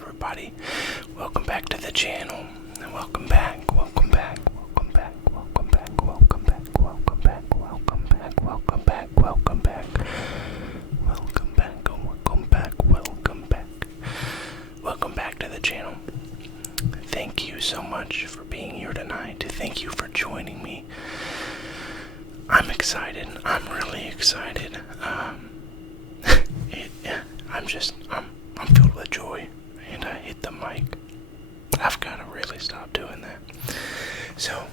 everybody, welcome back to the channel, and welcome back, welcome back, welcome back, welcome back, welcome back, welcome back, welcome back, welcome back, welcome back, welcome back, welcome back, welcome back, welcome back to the channel. Thank you so much for being here tonight. Thank you for joining me. I'm excited. I'm really excited. I'm filled with joy, and I hit the mic. I've got to really stop doing that. So,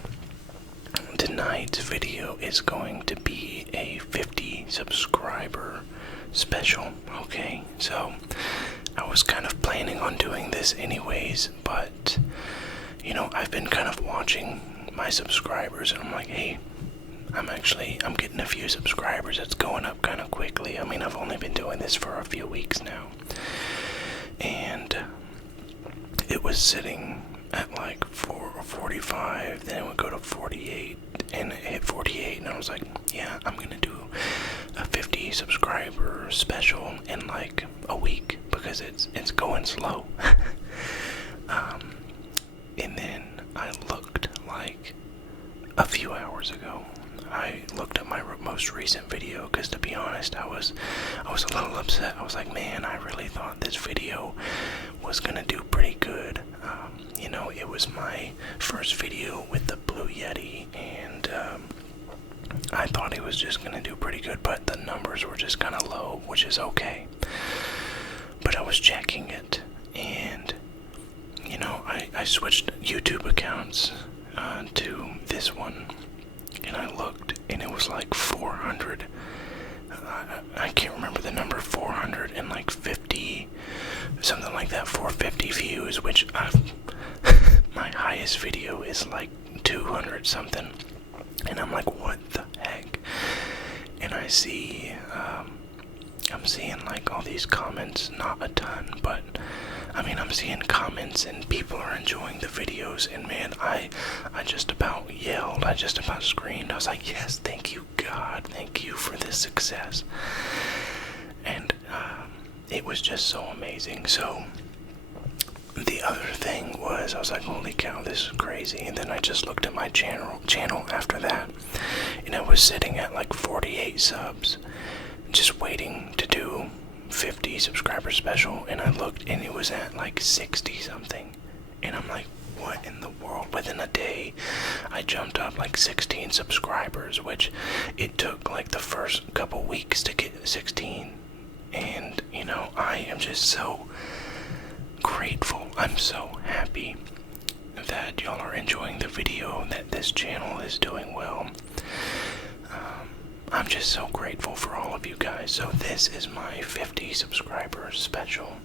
tonight's video is going to be a 50 subscriber special, okay? So, I was kind of planning on doing this anyways, but, I've been kind of watching my subscribers, and I'm like, hey, I'm getting a few subscribers. It's going up kind of quickly. I mean, I've only been doing this for a few weeks now. And it was sitting at like 45, then it would go to 48, and it hit 48, and I was like, yeah, I'm gonna do a 50 subscriber special in like a week, because it's going slow. And then I looked like a few hours ago. I looked at my most recent video, because to be honest, I was a little upset. I was like, man, I really thought this video was gonna do pretty good. It was my first video with the Blue Yeti, and I thought it was just gonna do pretty good, but the numbers were just kind of low, which is okay. But I was checking it, and I switched YouTube accounts to this one. And I looked, and it was like 400. I can't remember the number, 450, something like that, 450 views, which my highest video is like 200 something. And I'm like, what the heck? And I see, I'm seeing like all these comments, not a ton, but I'm seeing comments and people are enjoying the videos, and man, I just about yelled, I just about screamed. I was like, yes, thank you, God, thank you for this success. And it was just so amazing. So the other thing was, I was like, holy cow, this is crazy. And then I just looked at my channel after that, and I was sitting at like 48 subs, just waiting to do 50 subscriber special, and I looked, and it was at like 60 something, and I'm like, what in the world? Within a day I jumped up like 16 subscribers, which it took like the first couple weeks to get 16. And I am just so grateful. I'm so happy that y'all are enjoying the video, that this channel is doing well. I'm just so grateful for all of you guys. So this is my 50 subscribers special.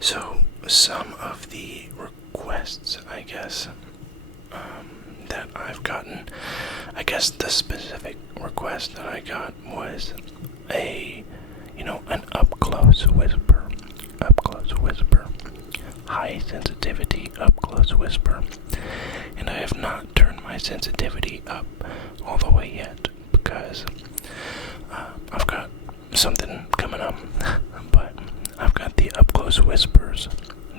So some of the requests, I guess, that I've gotten, I guess the specific request that I got was an up-close whisper, high sensitivity up-close whisper. And I have not turned my sensitivity up all the way yet, because I've got something coming up. But I've got the up-close whispers.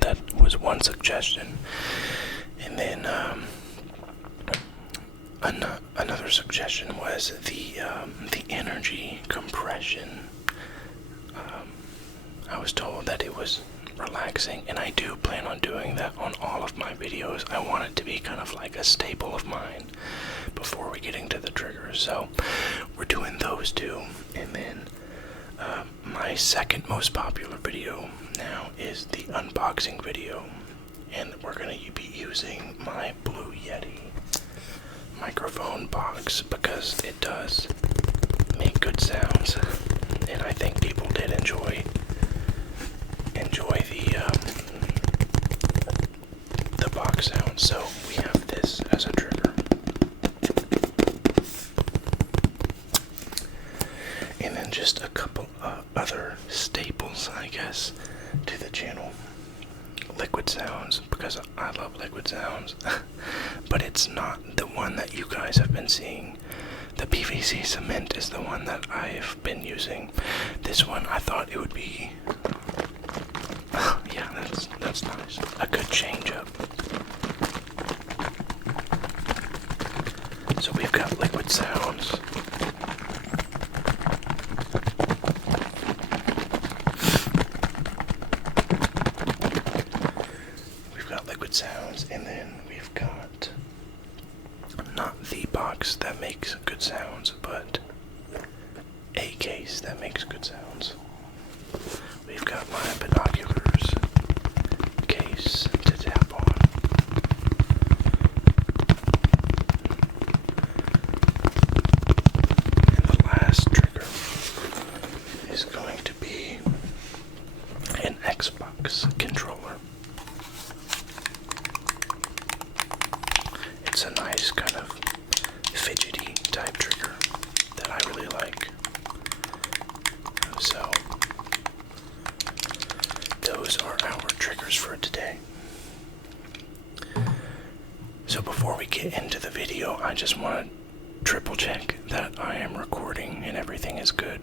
That was one suggestion. And then another suggestion was the energy compression. I was told that it was relaxing, and I do plan on doing that on all of my videos. I want it to be kind of like a staple of mine before we get into the triggers. So we're doing those two. And then my second most popular video now is the unboxing video, and we're going to be using my Blue Yeti microphone box, because it does make good sounds, and I think people did enjoy the box sound. So we have this as a trigger, and then just a couple other staples, I guess, to the channel. Liquid sounds, because I love liquid sounds. But it's not the one that you guys have been seeing. The PVC cement is the one that I've been using. This one, I thought it would be yeah, sounds. We've got liquid sounds, and then we've got not the box that makes good sounds, but a case that makes good sounds. We've got my Binoculars case to tap on. And the last trigger is going to be an Xbox controller. It's a nice kind of fidgety type trigger that I really like. So those are our triggers for today. So before we get into the video, I just want to triple check that I am recording and everything is good.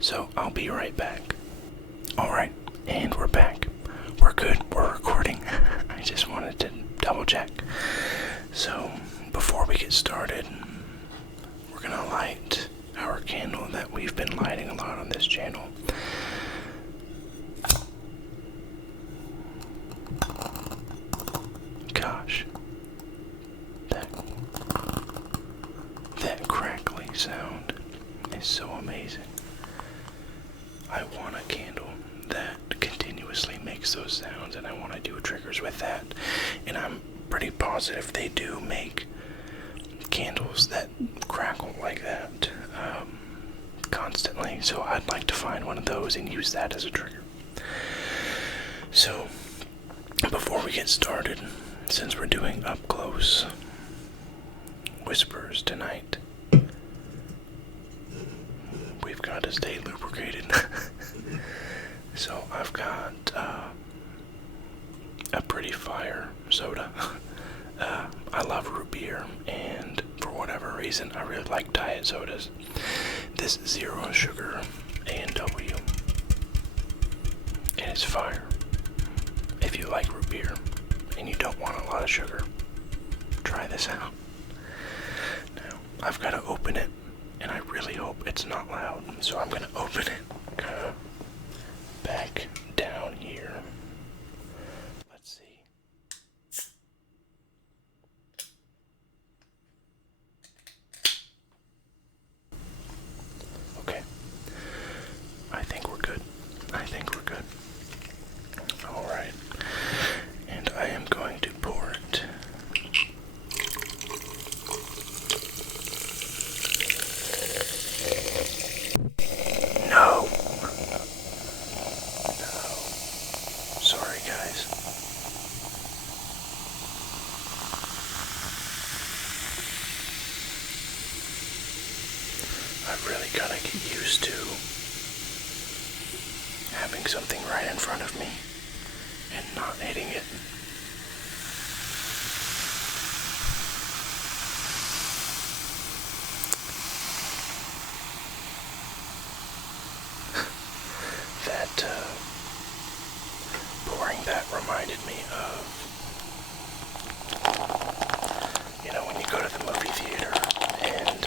So I'll be right back. Alright, and we're back. We're good, we're recording. I just wanted to double check. So before we get started, we're gonna light our candle that we've been lighting a lot on this channel. Gosh, that crackly sound is so amazing. I want a candle that continuously makes those sounds, and I want to do triggers with that. And I'm pretty positive they do make candles that crackle like that constantly. So I'd like to find one of those and use that as a trigger. So before we get started, since we're doing up close whispers tonight, we've got to stay lubricated. So I've got a pretty fire soda. I love root beer, and for whatever reason I really like diet sodas. This zero sugar A&W, and it's fire. If you like root beer and you don't want a lot of sugar, try this out. Now I've got to open it, and I really hope it's not loud, so I'm going to open it kind of back down here. Let's see. Okay. I think we're good. Alright. And I am going to pour it. No. Sorry, guys. I've really got to get used to having something right in front of me and not hitting it. Pouring that reminded me of, when you go to the movie theater and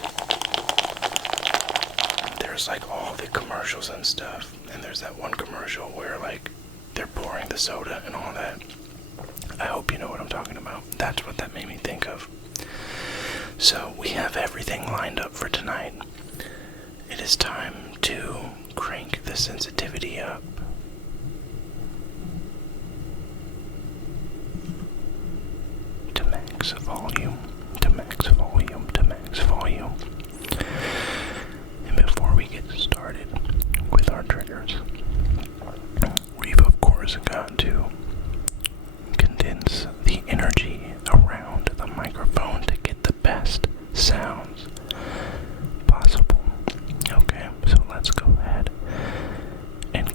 there's like all the commercials and stuff, and there's that one commercial where like they're pouring the soda and all that. I hope you know what I'm talking about. That's what that made me think of. So we have everything lined up for tonight. It is time to crank the sensitivity up. To max volume, to max volume, to max volume. And before we get started with our triggers, we've of course got to condense the energy around the microphone to get the best sounds possible. Okay, so let's go ahead and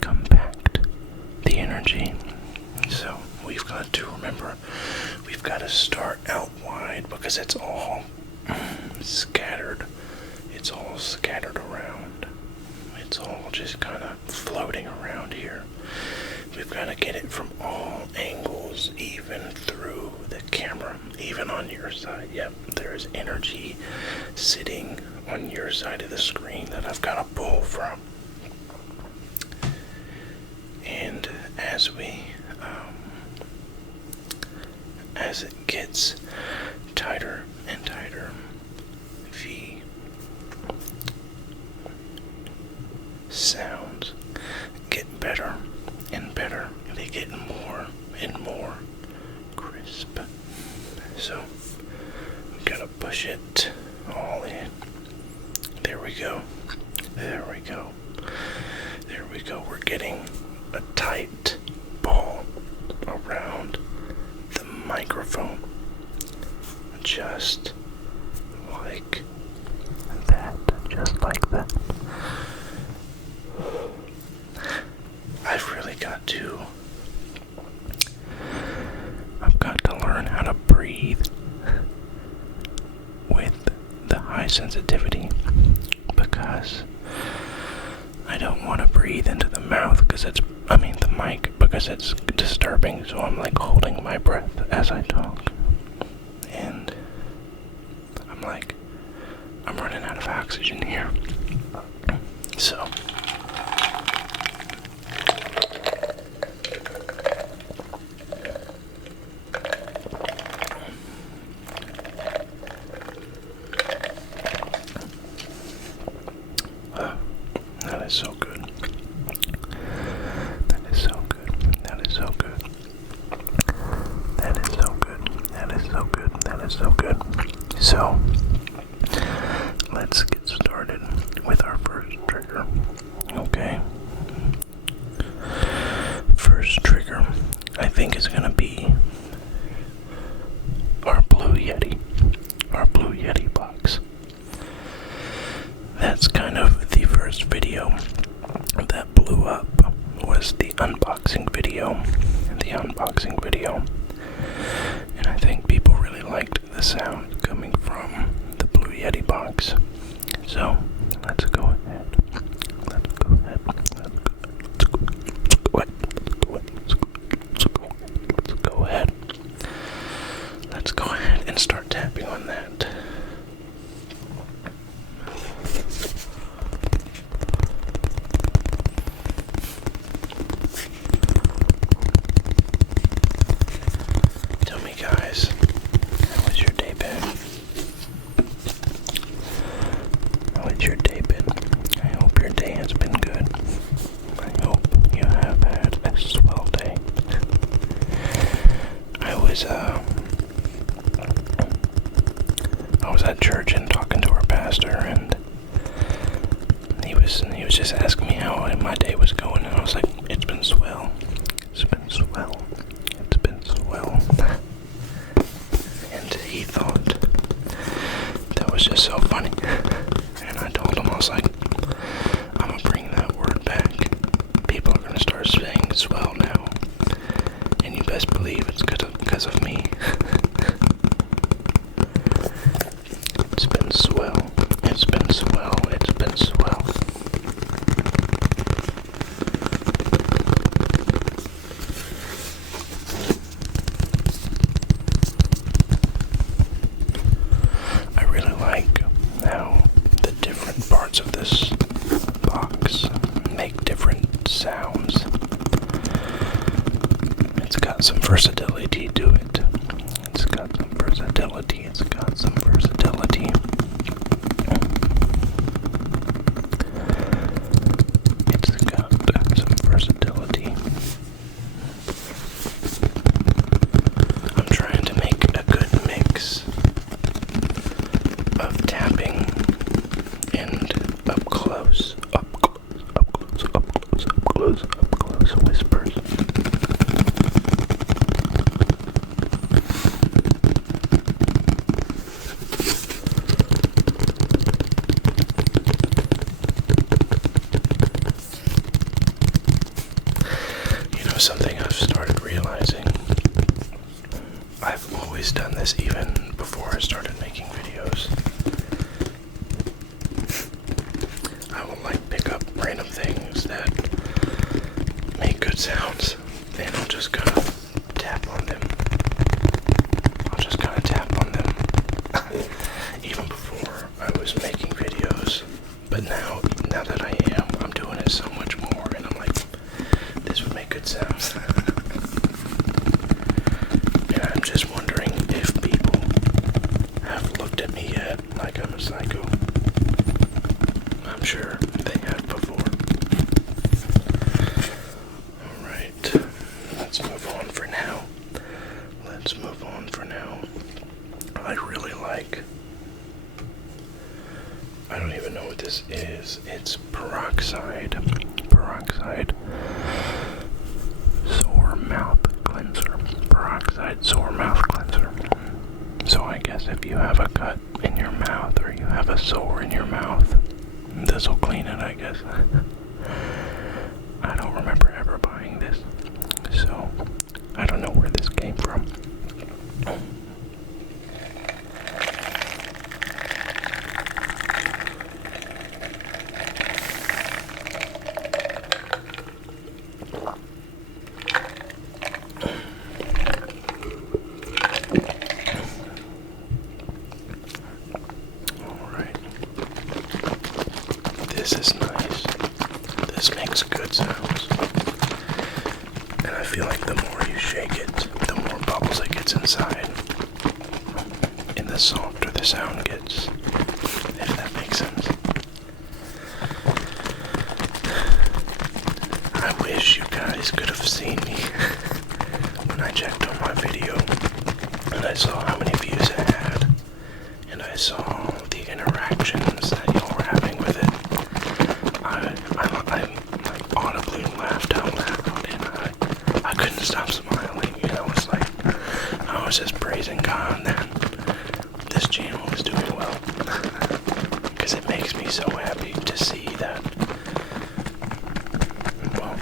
compact the energy. So we've got to remember, we've got to start out wide because it's all scattered. It's all scattered around. It's all just kind of floating around here. We've got to get it from all angles, even through the camera camera, even on your side. Yep, there's energy sitting on your side of the screen that I've got to pull from. And as it gets tighter and tighter, the sounds get better and better. They get more and more crisp. So, we gotta push it all in. There we go. There we go. There we go. We're getting a tight ball around the microphone. Just like that. Just like that. I've got to learn how to breathe with the high sensitivity, because I don't want to breathe into the mouth the mic, because it's disturbing. So I'm like holding my breath as I talk, and I'm running out of oxygen here. So that is so good. That is so good. That is so good. That is so good. That is so good. That is so good. So, let's get started with our first trigger. Okay. First trigger, I think, is going to be our Blue Yeti. Our Blue Yeti box. That's kind of the first video that blew up, was the unboxing video. And I think people really liked the sound coming from the Blue Yeti box. So, let's go ahead. Let's go ahead. Let's go ahead and start tapping on that. Tell me, guys, how has your day been? How has your day been? I hope your day has been good. I hope you have had a swell day. I was at church and talking to our pastor, and he was just asking me how my day was going, and I was like, it's been swell. It's been swell. It's been swell. And he thought that was just so funny. And I told him, I was like, I'm gonna bring that word back. People are gonna start saying swell now. And you best believe it's because of me. It's been swell. It's been swell. It's been swell. I really like how the different parts of this box make different sounds. It's got some versatility to it. It's got some versatility. It's got some versatility. It's got some versatility. I'm trying to make a good mix of tapping and up close whispers. Something I've started realizing, I've always done this even before I started making videos. I will pick up random things that make good sounds, and I'll just kind of tap on them. I'll just good sounds. And I'm just wondering if people have looked at me yet like I'm a psycho. I'm sure they have before. Alright, let's move on for now. I really like, I don't even know what this is. It's Peroxide sore mouth cleanser. Peroxide sore mouth cleanser. So I guess if you have a cut in your mouth or you have a sore in your mouth, this will clean it, I guess. I don't remember ever buying this, so I don't know where this came from. This is nice. This makes good sounds. And I feel like the more you shake it, the more bubbles it gets inside. And the softer the sound gets, if that makes sense. I wish you guys could have seen me when I checked on my video and I saw how many views it had. And I saw the interactions that y'all were having with it. I like audibly laughed out loud, and I couldn't stop smiling. You know, it's like I was just praising God that this channel is doing well, because it makes me so happy to see that. Well,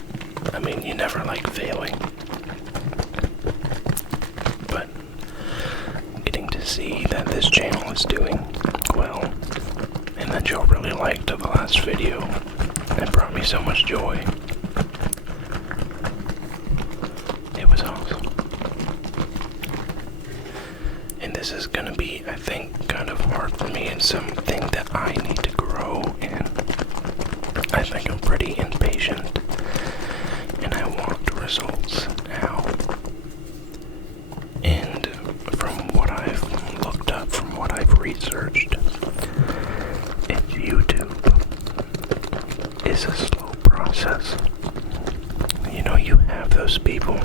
I mean, you never like failing, but getting to see that this channel is doing well, and that y'all really liked the last video, it brought me so much joy. It was awesome. And this is gonna be, I think, kind of hard for me and something that I need to grow in. I think I'm pretty impatient, and I want results now. And from what I've looked up, from what I've researched, YouTube is a slow process. You know, you have those people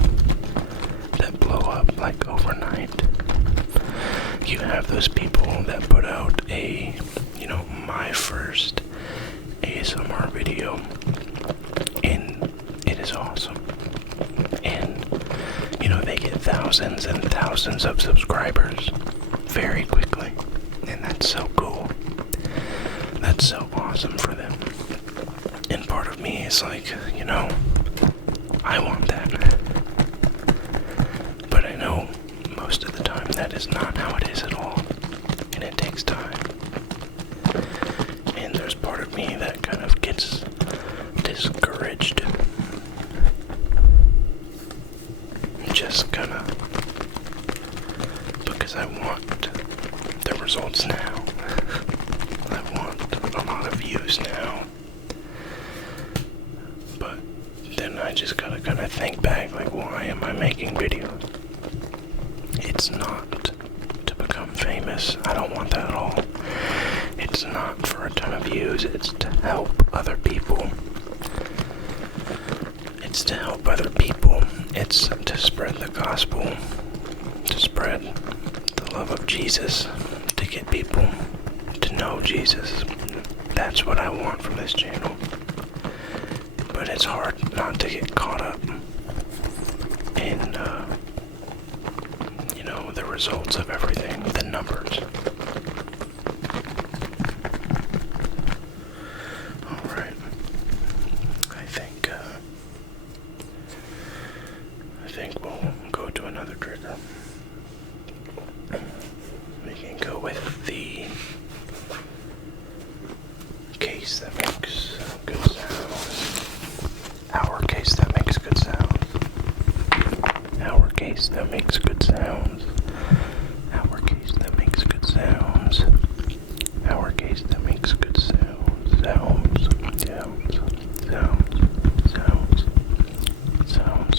that blow up like overnight. You have those people that put out a, you know, my first ASMR video, and it is awesome. And, you know, they get thousands and thousands of subscribers very quickly, and that's so cool. That's so awesome for them. And part of me is like, you know, I want that. But I know most of the time that is not how it is at all. And it takes time. And there's part of me that kind of gets discouraged. Just kinda, because I want the results now. I want a lot of views now. But then I just gotta kind of think back, like, why am I making videos? It's not to become famous. I don't want that at all. It's not for a ton of views. It's to help other people. It's to help other people. It's to spread the gospel, to spread the love of Jesus, to get people to know Jesus. That's what I want from this channel. But it's hard not to get caught up in, you know, the results of everything, the numbers. Alright. I think we'll go to another trigger. We can go with the case that makes good sounds. Our case that makes good sounds. Our case that makes good sounds. Our case that makes good sounds. Our case that makes good sounds. Sounds. Sounds. Sounds. Sounds. Sounds.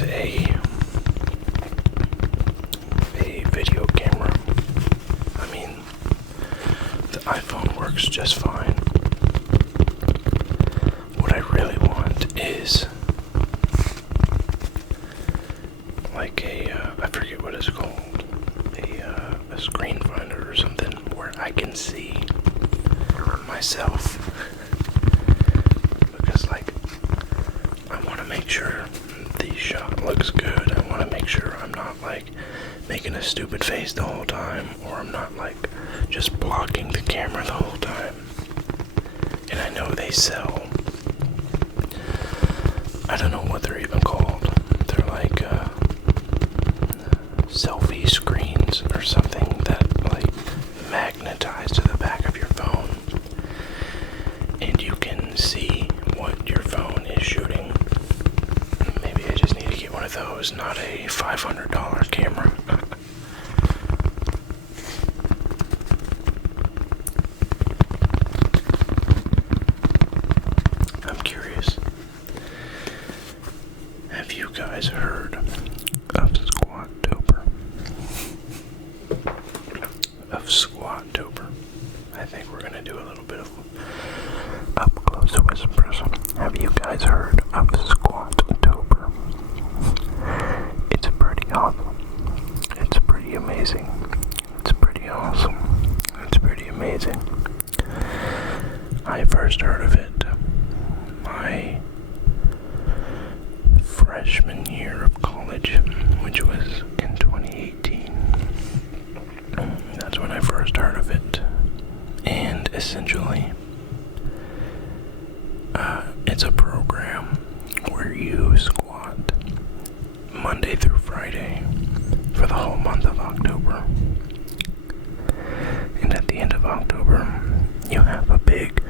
want a video camera. I mean, the iPhone works just fine. What I really want is like I forget what it's called, a screen finder or something where I can see myself. Because like, I want to make sure the shot looks good. I want to make sure I'm not like making a stupid face the whole time, or I'm not like just blocking the camera the whole time. And I know they sell, I don't know what they're even called. They're like selfie screens or something that like magnetize to the back of your phone, and you can see what your phone is shooting. Maybe I just need to get one of those, not a $500 camera. I'm curious. Have you guys heard of Squattober? I think we're gonna do a little bit of up close whispers. Have you guys heard of Squattober? It's pretty awesome. It's pretty amazing. It's pretty awesome. It's pretty amazing. I first heard of it my freshman year of college, which was in 2018. That's when I first heard of it. And essentially, it's a program where you squat Monday through Friday for the whole month of October. And at the end of October, you have a big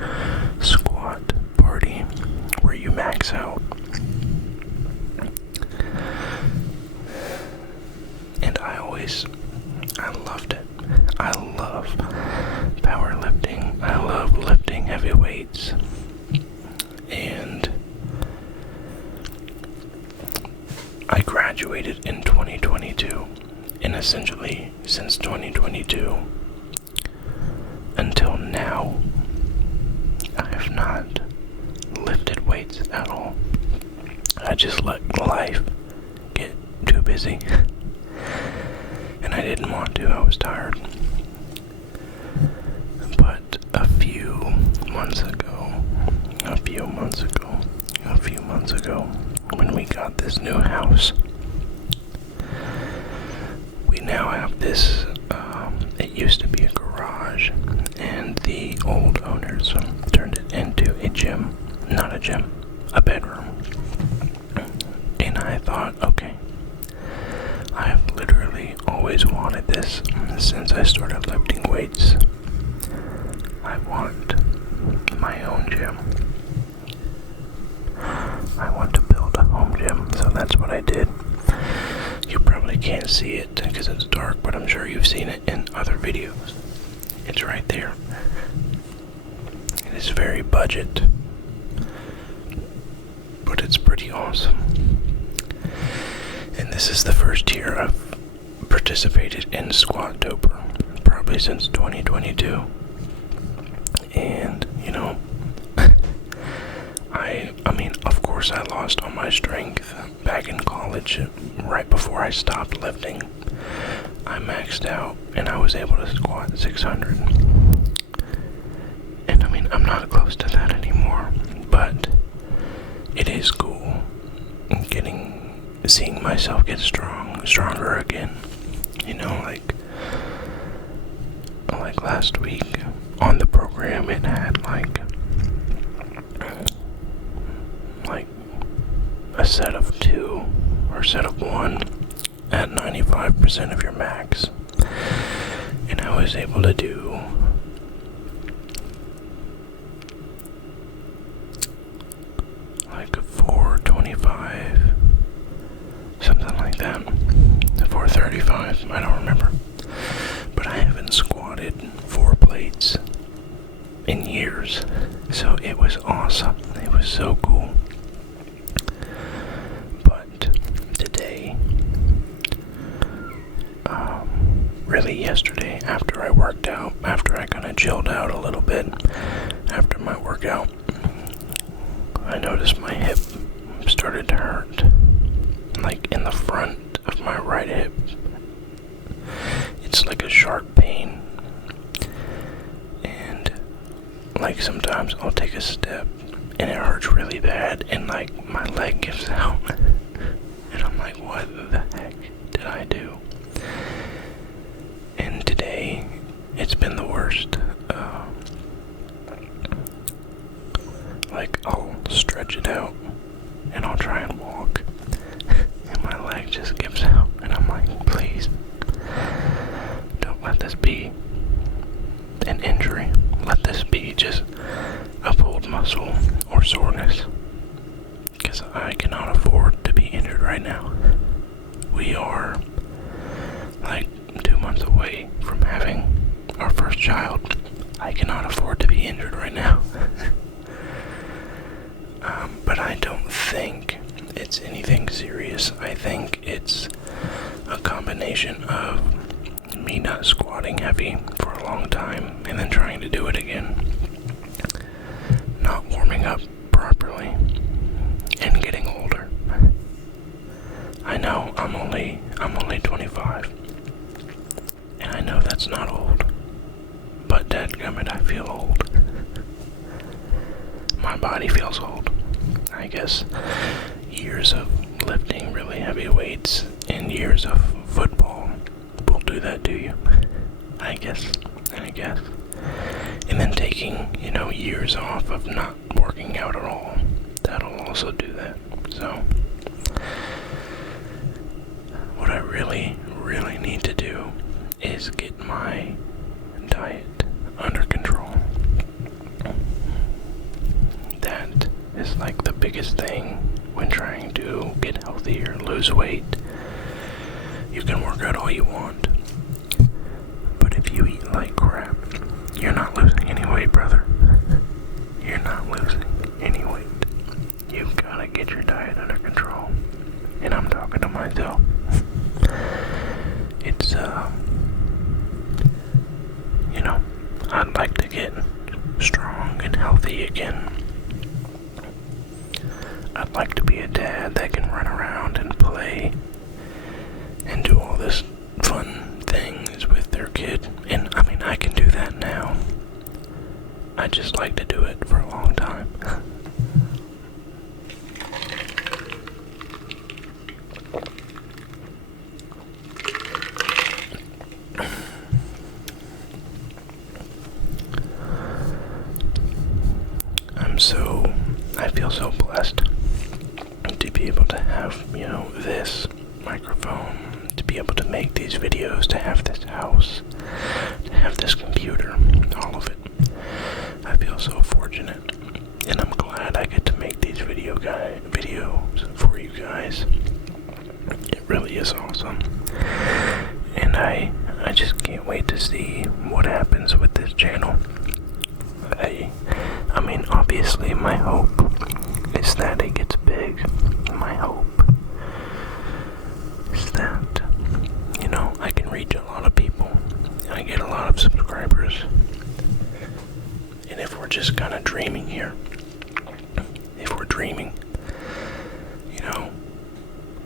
squat party where you max out. And I loved it. I love powerlifting. I love lifting heavy weights. And I graduated in 2022. And essentially, since 2022 until now, I have not lifted weights at all. I just let life get too busy. And I didn't want to, I was tired. But a few months ago, when we got this new house, we now have this, it used to be a garage, and the old owners turned it into a gym. Not a gym, a bedroom. And I thought, okay, I have literally always wanted this since I started lifting weights. I want my own gym. I want to build a home gym, so that's what I did. You probably can't see it because it's dark, but I'm sure you've seen it in other videos. It's right there. It is very budget, but it's pretty awesome. And this is the first year I've participated in Squattober, probably since 2022. And, you know, I mean, of course I lost all my strength back in college. Right before I stopped lifting, I maxed out and I was able to squat 600. And I mean, I'm not close to that anymore, but it is cool seeing myself get stronger again. You know, like last week on the program, it had like a set of 2 or set of 1 at 95% of your max, and I was able to do like a 425, something like that, 435, I don't remember, but I haven't squatted 4 plates in years, so it was awesome. It was so cool. But really yesterday after I worked out, after I kind of chilled out a little bit after my workout, I noticed my hip started to hurt, like in the front of my right hip. It's like a sharp pain, and like sometimes I'll take a step and it hurts really bad, and like my leg gives out, and I'm like, what the heck did I do? And today it's been the worst. Like I'll stretch it out and I'll try and walk, and my leg just gives out, and I'm like, please don't let this be an injury. Let this be just a pulled muscle or soreness, because I cannot afford to be injured right now. We are like 2 months away from having our first child. I cannot afford to be injured right now. But I don't think it's anything serious. I think it's a combination of me not squatting heavy for a long time and then trying to do it again, not warming up properly, and getting older. I know I'm only 25, and I know that's not old, but dadgummit, I feel old. My body feels old. I guess years of lifting really heavy weights and years of football will do that to you. I guess. And then taking, years off of not working out at all, that'll also do that. So, what I really, really need to do is get my diet under control. That is like the biggest thing when trying to get healthy or lose weight. You can work out all you want, but if you eat like crap, you're not losing any weight, brother. You're not losing any weight. You've got to get your diet under control. And I'm talking to myself. It's, I'd like to get strong and healthy again. I'd like to be a dad that can run around and play and do all this fun things with their kid. And I mean, I can do that now. I just like to do it for a long time. I feel so blessed to be able to have, this microphone, to be able to make these videos, to have this house, to have this computer, all of it. I feel so fortunate, and I'm glad I get to make these videos for you guys. It really is awesome, and I just can't wait to see what happens with this channel. I mean, obviously, my hope is that it gets big. My hope is that, I can reach a lot of people, and I get a lot of subscribers. And if we're just kind of dreaming here,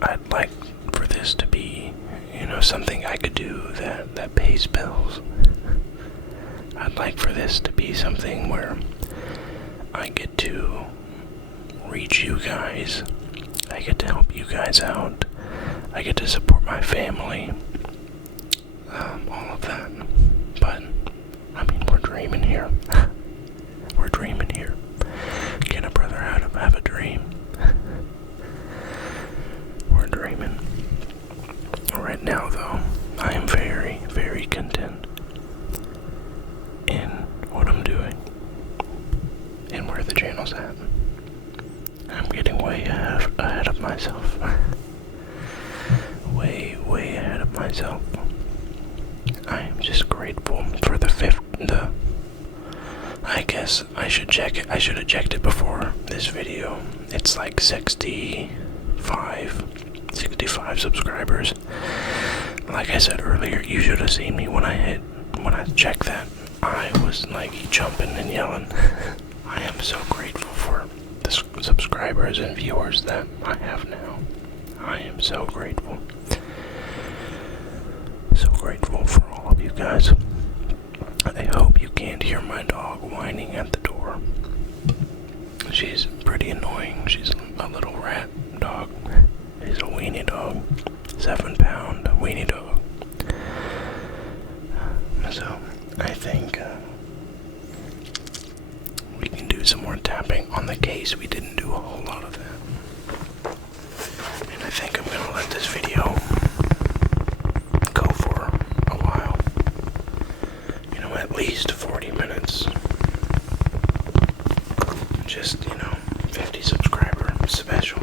I'd like for this to be, something I could do that pays bills. I'd like for this to be something where I get to reach you guys, I get to help you guys out, I get to support my family, all of that. But, I mean, we're dreaming here. We're dreaming here. Can a brother have a dream? We're dreaming. Right now, though, I am very, very content in what I'm doing and where the channel's at. I'm getting way ahead of myself. Way ahead of myself. I am just grateful for I guess I should check it. I should have checked it before this video. It's like 65 subscribers. like I said earlier, you should have seen me when I checked that. I was like jumping and yelling. I am so grateful for the subscribers and viewers that I have now. I am so grateful. So grateful for all of you guys. I hope you can't hear my dog whining at the door. She's pretty annoying. She's a little rat dog. She's a weenie dog. 7-pound weenie dog. So, I think we can do some more tapping on the case. We didn't do a whole lot of that. And I think I'm gonna let this video go for a while. You know, at least 40 minutes. Just, 50 subscriber special.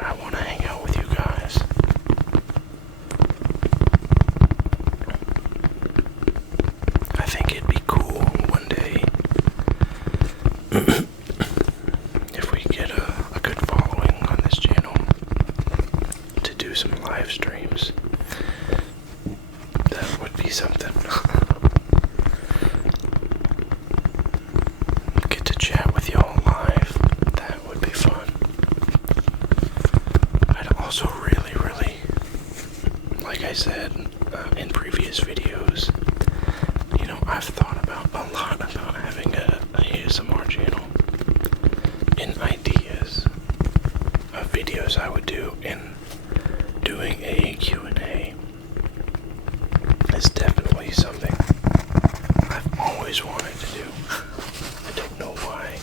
I want to hang out with you guys. I think it'd be cool one day if we get a good following on this channel to do some live streams. That would be something. Get to chat with y'all live. That would be fun. I'd also really, like I said in previous videos, I've thought about a lot about having a ASMR channel and ideas of videos I would do, and doing a Q&A is definitely something I've always wanted to do. I don't know why.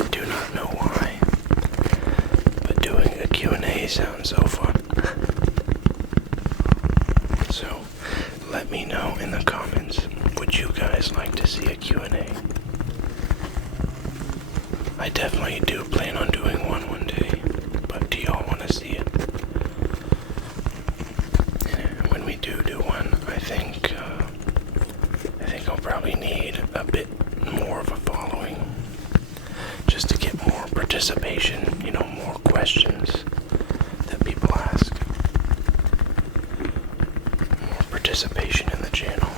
I do not know why. But doing a Q&A sounds so fun. So, let me know in the comments, would you guys like to see a Q&A? I definitely do plan on doing one day, but do y'all want to see it? And when we do one, I think I'll probably need a bit more of a following, just to get more participation, more questions that people ask. More participation in the channel.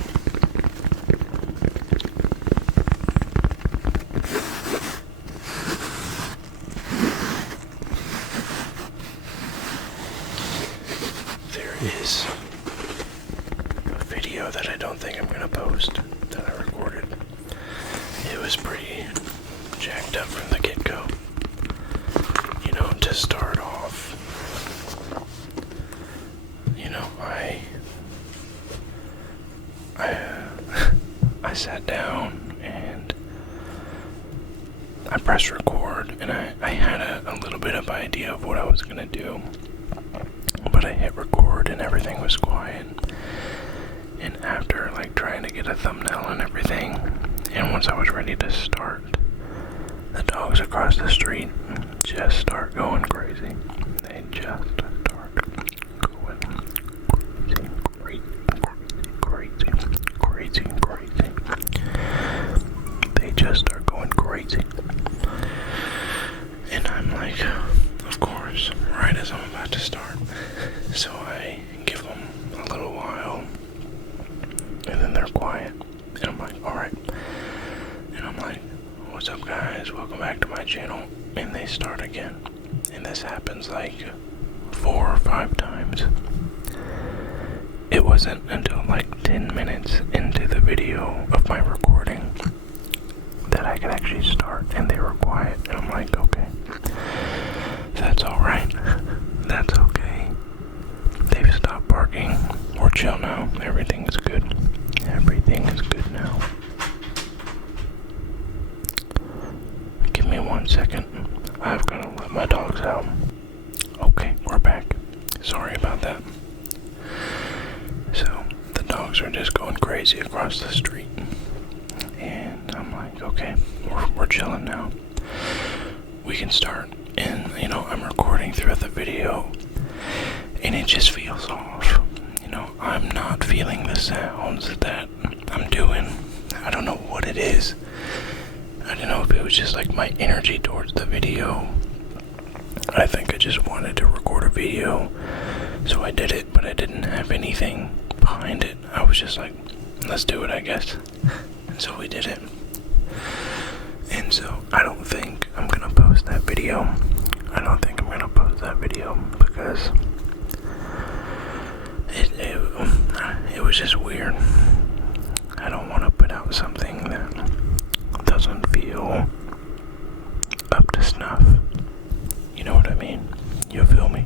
There is a video that I don't think I'm going to post that I recorded. It was pretty jacked up from the get-go. To start off, I sat down and I pressed record, and I had a little bit of idea of what I was gonna do, but I hit record and everything was quiet. And after trying to get a thumbnail and everything, and once I was ready to start, the dogs across the street just start going crazy. They just start going crazy. They just start going crazy. And I'm like, of course, right as I'm about to start. So I give them a little while, and then they're quiet. And I'm like, alright. And I'm like, what's up guys, welcome back to my channel. And they start again. And this happens 4 or 5 times. It wasn't until 10 minutes into the video of my recording that I could actually start, and they were quiet. And I'm like, okay, that's alright. That's okay. They've stopped barking. We're chill now. Everything's good. Everything is good now. Give me 1 second. I've got to let my dogs out. Okay, we're back. Sorry about that. So, the dogs are just going crazy across the street. And I'm like, okay, we're chilling now. We can start. And, I'm recording throughout the video, and it just feels off. I'm not feeling the sounds that I'm doing. I don't know what it is. I don't know if it was just my energy towards the video. I think I just wanted to record a video so I did it, but I didn't have anything behind it. I was just like, let's do it, I guess. And so we did it. And so I don't think I'm gonna post that video. Because it was just weird. I don't want to put out something that doesn't feel up to snuff. You know what I mean? You feel me?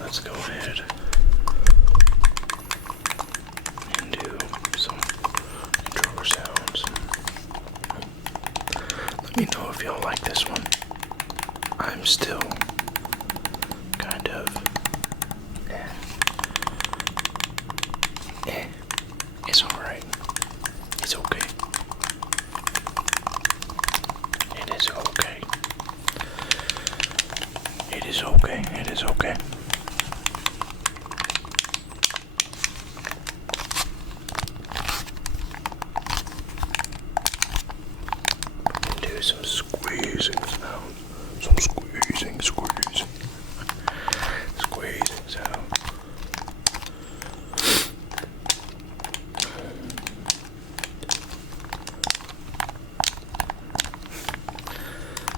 Let's go ahead and do some intro sounds. Let me know if y'all like this one. I'm still kind of it's alright. It's okay. It is okay. It is okay. It is okay. And do some squeezing sounds. Some squeezing sounds.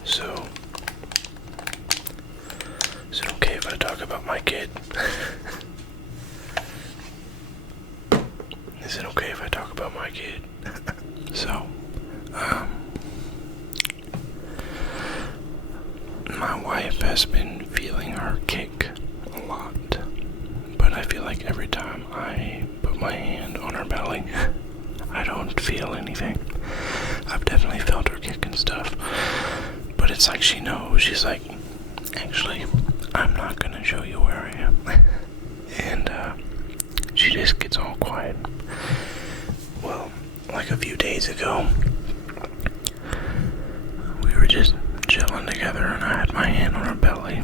So, is it okay if I talk about my kid? Is it okay if I talk about my kid? So, my wife has been feeling her kick a lot, but I feel like every time I put my hand on her belly, I don't feel anything. I've definitely felt her kick and stuff, but it's like she knows. She's like, actually, I'm not gonna show you where I am. And she just gets all quiet. Well, like a few days ago, we were just chilling together and I had my hand on her belly,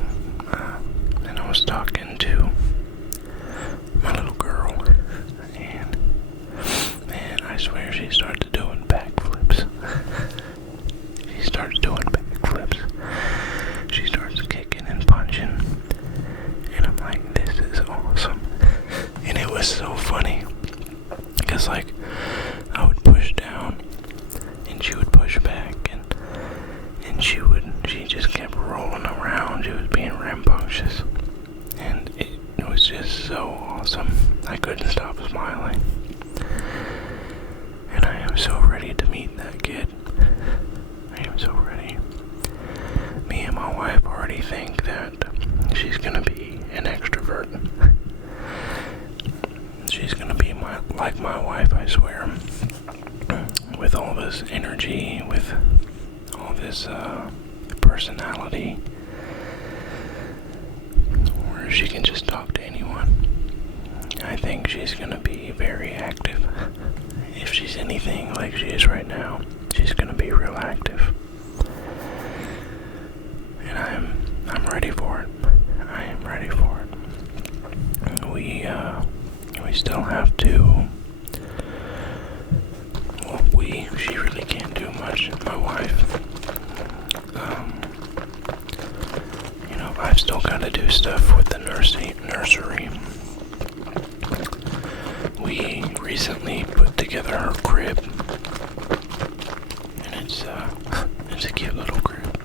and I was talking to my little girl, and man, I swear she started doing backflips. She starts kicking and punching, and I'm like, this is awesome. And it was so funny, because like, I would push down, and she would push back, and she just kept rolling around. She was being rambunctious, and it was just so awesome. I couldn't stop smiling, and I am so ready to meet that kid. I am so ready. Me and my wife already think that she's gonna be an extrovert. She's gonna be like my wife, I swear. With all this energy, with all this personality, where she can just talk to anyone. I think she's gonna be very active. If she's anything like she is right now, she's gonna be real active. And I'm ready for it. I am ready for it. We still have to. Well, she really can't do much. My wife. I've still got to do stuff with the nursery. We recently put together her crib, and it's a cute little crib.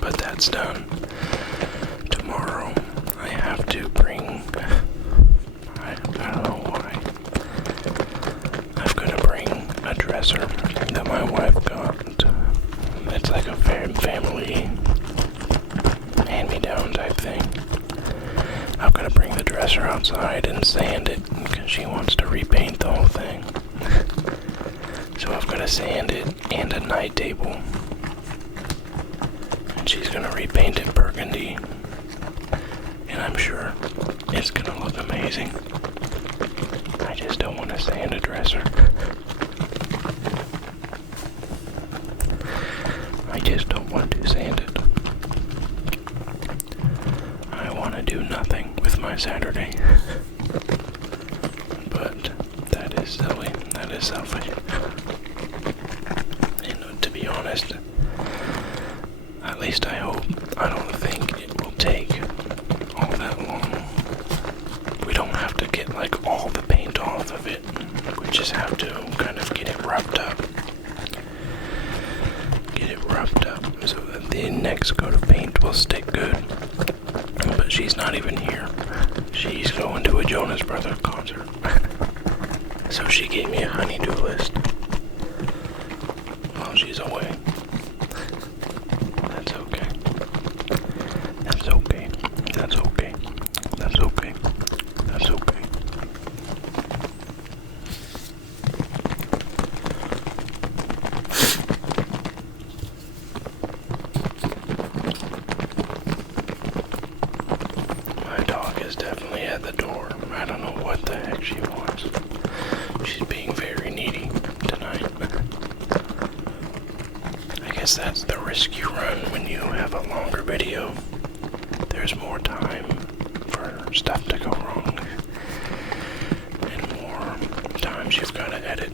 But that's done. Tomorrow, I have to bring. I don't know why. I've got to bring a dresser that my wife got. It's like a family hand-me-down type thing. I've got to bring the dresser outside and sand it because she wants to repaint the whole thing. So I've got to sand it and a night table. And she's going to repaint it burgundy. And I'm sure it's going to look amazing. I just don't want to sand a dresser. I just don't want to sand it. I want to do nothing with my Saturday. But that is silly. That is selfish. coat of paint will stick good. But she's not even here. She's going to a Jonas Brothers concert. So she gave me a honey-do list while she's away. That's okay. That's okay. That's okay. That's okay. That's okay. My dog is definitely at the door. I don't know what the heck she wants. She's being very needy tonight. I guess that's the risk you run when you have a longer video. There's more time for stuff to go wrong. And more times you've got to edit.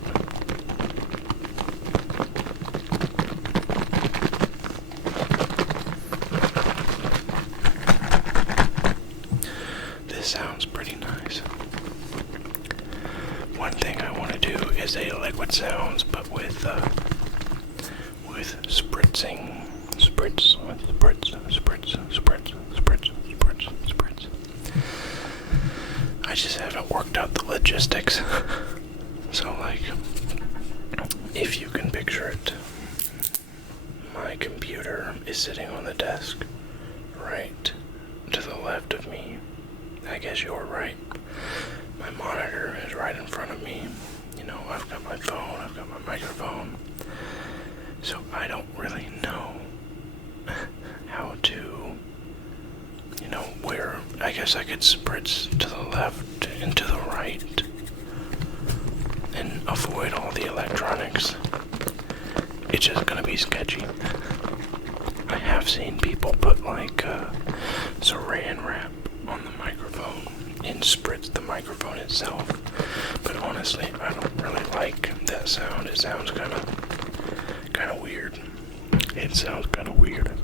This sounds pretty nice. One thing I want to do is a liquid sounds, but with spritzing, spritz, spritz. I just haven't worked out the logistics. So like, if you can picture it, my computer is sitting on the desk right to the left of me. I guess you're right. My monitor is right in front of me. You know, I've got my phone, I've got my microphone. So I don't really know how to, you know, where. I guess I could spritz to the left and to the right and avoid all the electronics. It's just gonna be sketchy. I have seen people put like saran wrap on the microphone and spritz the microphone itself, but honestly I don't really like that sound. It sounds kind of weird. It sounds kind of weird.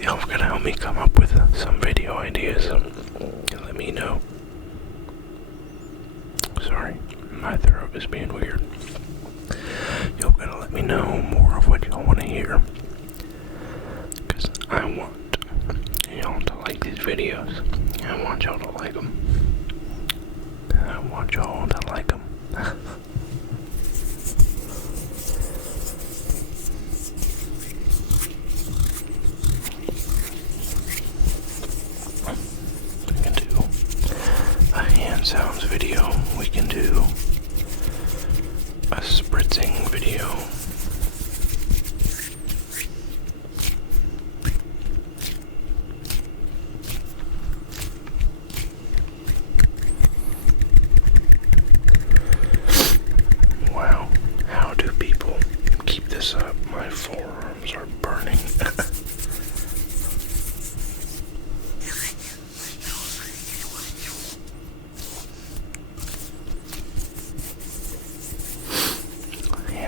Y'all gotta help me come up with some video ideas. Let me know. Sorry, my throat is being weird. Y'all gotta let me know more of what y'all want to hear, because I want y'all to like these videos. I want y'all to like them. I want y'all to like them. Sounds video. We can do a spritzing video. Wow, how do people keep this up? My forearms are burning.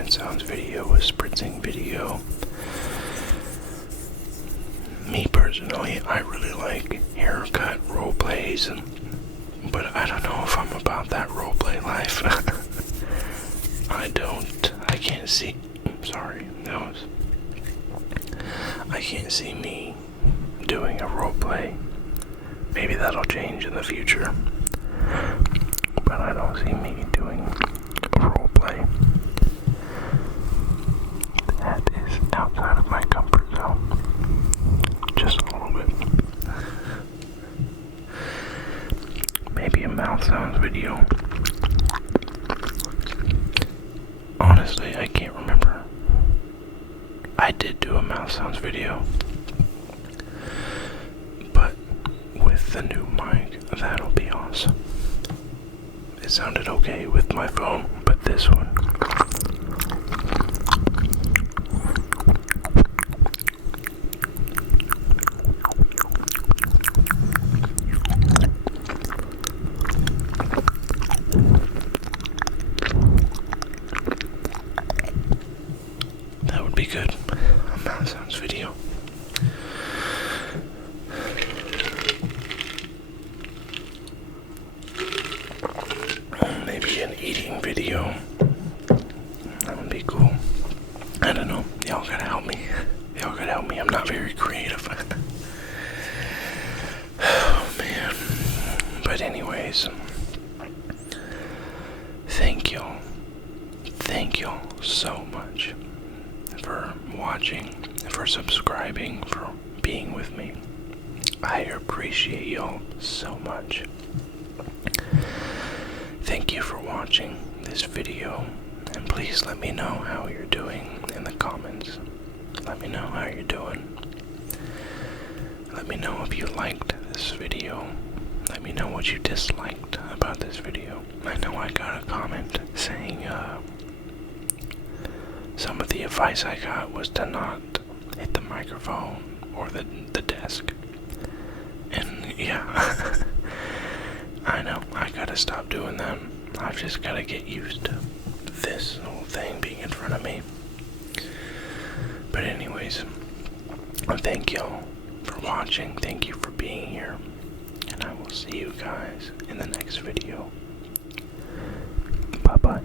Sounds video with spritzing video. Me personally, I really like haircut role plays, but I don't know if I'm about that role play life. I can't see. Sorry, I can't see me doing a role play. Maybe that'll change in the future, but I don't see me doing a role play. That is outside of my comfort zone. Just a little bit. Maybe a mouth sounds video. Honestly, I can't remember. I did do a mouth sounds video, but with the new mic, that'll be awesome. It sounded okay with my phone, but this one, anyways, thank y'all. Thank y'all so much for watching, for subscribing, for being with me. I appreciate y'all so much. Thank you for watching this video, and please let me know how you're doing in the comments. Let me know how you're doing. Let me know if you liked this video. Let me know what you disliked about this video. I know I got a comment saying some of the advice I got was to not hit the microphone or the desk. And yeah, I know, I gotta stop doing that. I've just gotta get used to this whole thing being in front of me. But anyways, thank y'all for watching. Thank you for being here. And I will see you guys in the next video. Bye-bye.